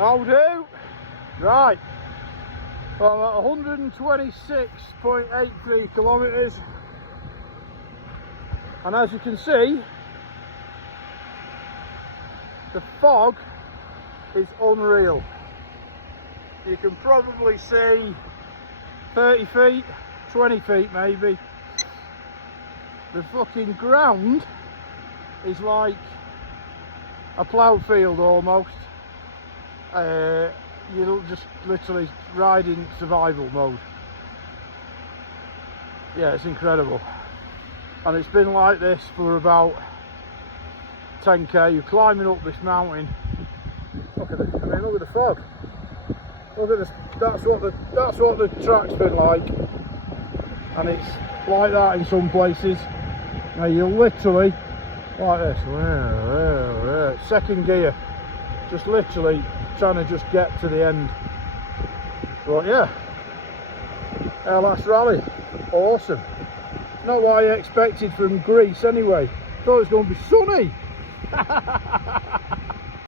I'll do. Right. Well, I'm at 126.83 kilometres. And as you can see, the fog is unreal. You can probably see 30 feet, 20 feet maybe. The fucking ground is like a ploughed field almost. You'll just literally ride in survival mode. Yeah, it's incredible. And it's been like this for about 10k. You're climbing up this mountain. Look at the, I mean, look at the fog. Look at this. That's what the track's been like, and it's like that in some places. Now you're literally like this, second gear, just literally trying to just get to the end. But yeah, our last rally, awesome. Not what I expected from Greece anyway. Thought it was going to be sunny.